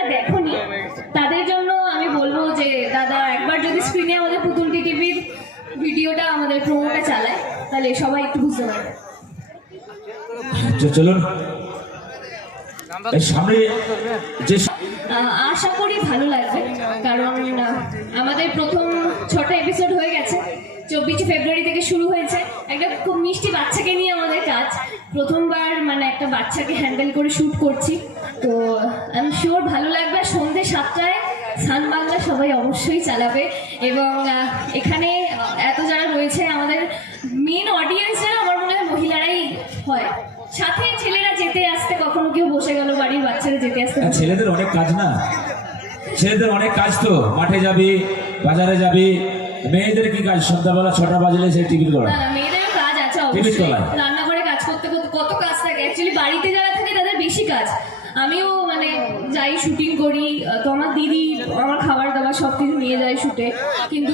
যারা দেখোনি তাদের জন্য আমি বলবো যে দাদা একবার যদি স্ক্রিনে আমাদের পুতুল টিভির ভিডিওটা আমাদের প্রোমোটা চালায় তাহলে সবাই একটু বুঝতে পারবে। চলুন সামনে যে আশা করি ভালো লাগবে, কারণ আমাদের প্রথম 6টা এপিসোড হয়ে গেছে। 24 ফেব্রুয়ারি থেকে শুরু হয়েছে। একটা খুব মিষ্টি বাচ্চাকে নিয়ে আমাদের কাজ, প্রথমবার মানে একটা বাচ্চাকে হ্যান্ডেল করে শ্যুট করছি। তো আমি শিওর ভালো লাগবে। সন্ধ্যে 7টায় সান বাংলা সবাই অবশ্যই চালাবে। এবং এখানে এত যারা রয়েছে আমাদের মেন অডিয়েন্স যারা, আমার মনে হয় মহিলারাই হয়। সাথে ছেলেরা যেতে আসতে কখনো কেউ বসে গেল, বাড়ির বাচ্চারা যেতে আসতে। ছেলেদের অনেক কাজ না, ছেলেদের অনেক কাজ, তো মাঠে যাবি, বাজারে যাবি। মেয়েদের কি কাজ? সন্ধ্যাবেলা 6টা বাজলে সে টিভি করা। না মেয়েদেরও কাজ আছে অবশ্যই, রান্নাঘরে কাজ করতে করতে কত কাজ থাকে। অ্যাকচুয়ালি বাড়িতে যারা থাকে তাদের বেশি কাজ। আমিও মানে যাই, শুটিং করি, তো আমার দিদি আমার খাবার দাবার সব কিছু নিয়ে যায় শুটে, কিন্তু